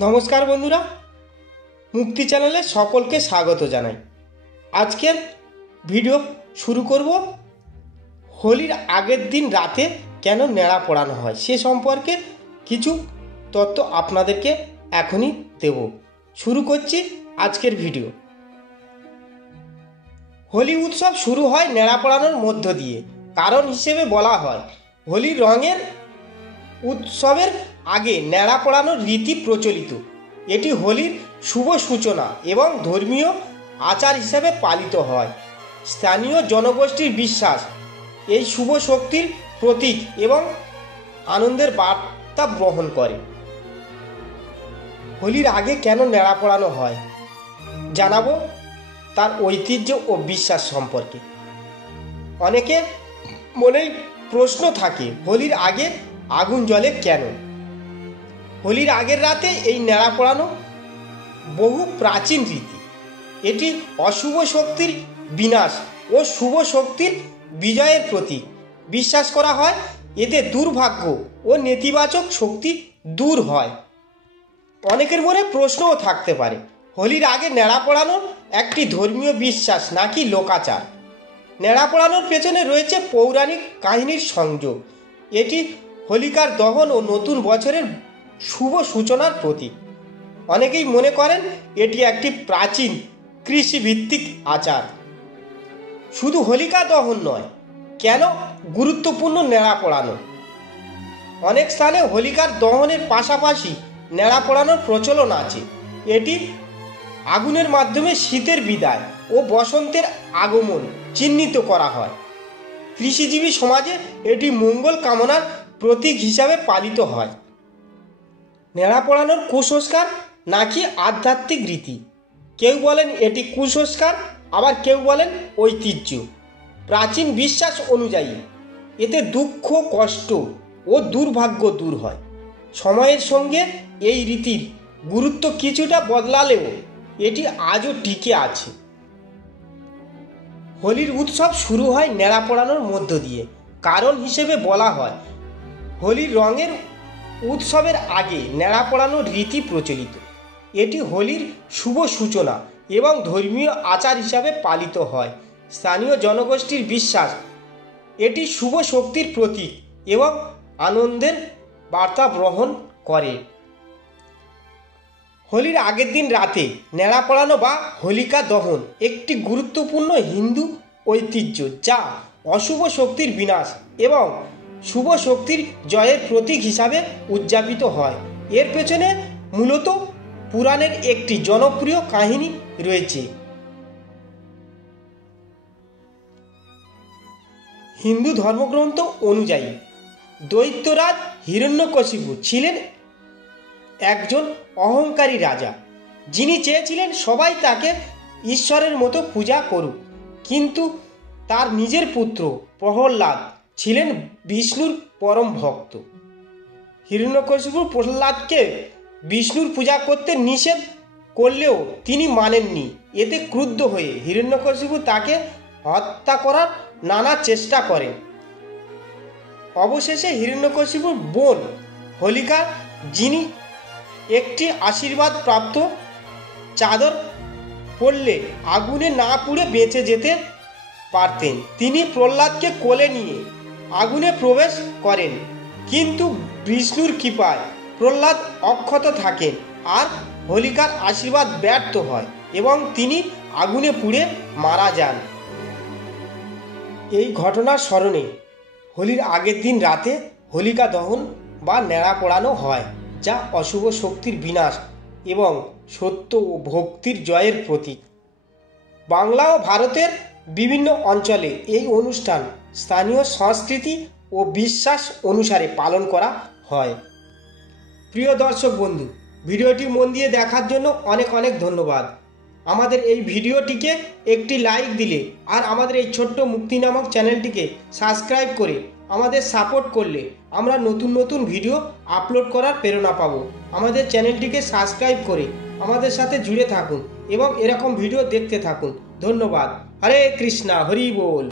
নমস্কার বন্ধুরা, মুক্তি চ্যানেলে সকলকে স্বাগত জানাই। আজকের ভিডিও শুরু করব হোলির আগের দিন রাতে কেন নেড়া পড়ানো হয় সে সম্পর্কে কিছু তথ্য আপনাদেরকে এখনই দেব। শুরু করছি আজকের ভিডিও। হোলি উৎসব শুরু হয় নেড়া পড়ানোর মধ্য দিয়ে। কারণ হিসেবে বলা হয় হোলির রঙের উৎসবের আগে নেড়া পড়ানোর রীতি প্রচলিত। এটি হোলির শুভ সূচনা এবং ধর্মীয় আচার হিসেবে পালিত হয়। স্থানীয় জনগোষ্ঠীর বিশ্বাস এই শুভ শক্তির প্রতীক এবং আনন্দের বার্তা বহন করে। হোলির আগে কেন নেড়া পড়ানো হয় জানাবো তার ঐতিহ্য ও বিশ্বাস সম্পর্কে। অনেকের মনেই প্রশ্ন থাকে হোলির আগে আগুন জ্বলে কেন। হোলির আগের রাতে এই নেড়া পড়ানো বহু প্রাচীন রীতি। এটি অশুভ শক্তির বিনাশ ও শুভ শক্তির বিজয়ের প্রতীক। বিশ্বাস করা হয় এতে দুর্ভাগ্য ও নেতিবাচক শক্তি দূর হয়। অনেকের মনে প্রশ্নও থাকতে পারে হোলির আগে নেড়া পড়ানো একটি ধর্মীয় বিশ্বাস নাকি লোকাচার। নেড়া পড়ানোর পেছনে রয়েছে পৌরাণিক কাহিনীর সংযোগ। এটি হোলিকার দহন ও নতুন বছরের শুভ সূচনার প্রতীক। অনেকেই মনে করেন এটি একটি প্রাচীন কৃষিভিত্তিক আচার। শুধু হোলিকা দহন নয়, কেন গুরুত্বপূর্ণ নেড়া পড়ানো। অনেক স্থানে হোলিকার দহনের পাশাপাশি নেড়া পড়ানোর প্রচলন আছে। এটি আগুনের মাধ্যমে শীতের বিদায় ও বসন্তের আগমন চিহ্নিত করা হয়। কৃষিজীবী সমাজে এটি মঙ্গল কামনার প্রতীক হিসাবে পালিত হয়। নেড়া পড়ানোর কুসংস্কার নাকি আধ্যাত্মিক রীতি। কেউ বলেন এটি কুসংস্কার, আবার কেউ বলেন ঐতিহ্য। প্রাচীন বিশ্বাস অনুযায়ী এতে দুঃখ, কষ্ট ও দুর্ভাগ্য দূর হয়। সময়ের সঙ্গে এই রীতির গুরুত্ব কিছুটা বদলালেও এটি আজও টিকে আছে। হোলির উৎসব শুরু হয় নেড়া পড়ানোর মধ্য দিয়ে। কারণ হিসেবে বলা হয় হোলির রঙের উৎসবের আগে নেড়া পড়ানোর রীতি প্রচলিত। এটি হোলির শুভ সূচনা এবং ধর্মীয় আচার হিসাবে পালিত হয়। স্থানীয় জনগোষ্ঠীর বিশ্বাস এটি শুভ শক্তির প্রতীক এবং আনন্দের বার্তা বহন করে। হোলির আগের দিন রাতে নেড়া পড়ানো বা হোলিকা দহন একটি গুরুত্বপূর্ণ হিন্দু ঐতিহ্য, যা অশুভ শক্তির বিনাশ এবং শুভ শক্তির জয়ের প্রতীক হিসাবে উদযাপিত হয়। এর পেছনে মূলত পুরাণের একটি জনপ্রিয় কাহিনী রয়েছে। হিন্দু ধর্মগ্রন্থ অনুযায়ী দৈত্যরাজ হিরণ্যকশিপু ছিলেন একজন অহংকারী রাজা, যিনি চেয়েছিলেন সবাই তাকে ঈশ্বরের মতো পূজা করুক। কিন্তু তার নিজের পুত্র প্রহ্লাদ ছিলেন বিষ্ণুর পরম ভক্ত। হিরণ্যকশিপু প্রহ্লাদকে বিষ্ণুর পূজা করতে নিষেধ করলেও তিনি মানেননি। এতে ক্রুদ্ধ হয়ে হিরণ্যকশিপু তাকে হত্যা করার নানা চেষ্টা করেন। অবশেষে হিরণ্যকশিপুর বোন হোলিকা, যিনি একটি আশীর্বাদ প্রাপ্ত চাদর পরলে আগুনে না পুড়ে বেঁচে যেতে পারতেন, তিনি প্রহ্লাদকে কোলে নিয়ে আগুনে প্রবেশ করেন। কিন্তু বিষ্ণুর কৃপায় প্রহ্লাদ অক্ষত থাকেন আর হোলিকার আশীর্বাদ ব্যর্থ হয় এবং তিনি আগুনে পুড়ে মারা যান। এই ঘটনার স্মরণে হোলির আগের দিন রাতে হোলিকা দহন বা নেড়া পড়ানো হয়, যা অশুভ শক্তির বিনাশ এবং সত্য ও ভক্তির জয়ের প্রতীক। বাংলা ও ভারতের বিভিন্ন অঞ্চলে এই অনুষ্ঠান স্থানীয় সংস্কৃতি ও বিশ্বাস অনুসারে পালন করা হয়। প্রিয় দর্শক বন্ধু, ভিডিওটি মন দিয়ে দেখার জন্য অনেক অনেক ধন্যবাদ। আমাদের এই ভিডিওটিকে একটি লাইক দিলে আর আমাদের এই ছোট্ট মুক্তি নামক চ্যানেলটিকে সাবস্ক্রাইব করে আমাদের সাপোর্ট করলে আমরা নতুন নতুন ভিডিও আপলোড করার প্রেরণা পাবো। আমাদের চ্যানেলটিকে সাবস্ক্রাইব করে আমাদের সাথে জুড়ে থাকুন এবং এরকম ভিডিও দেখতে থাকুন। ধন্যবাদ। হরে কৃষ্ণা, হরি বল।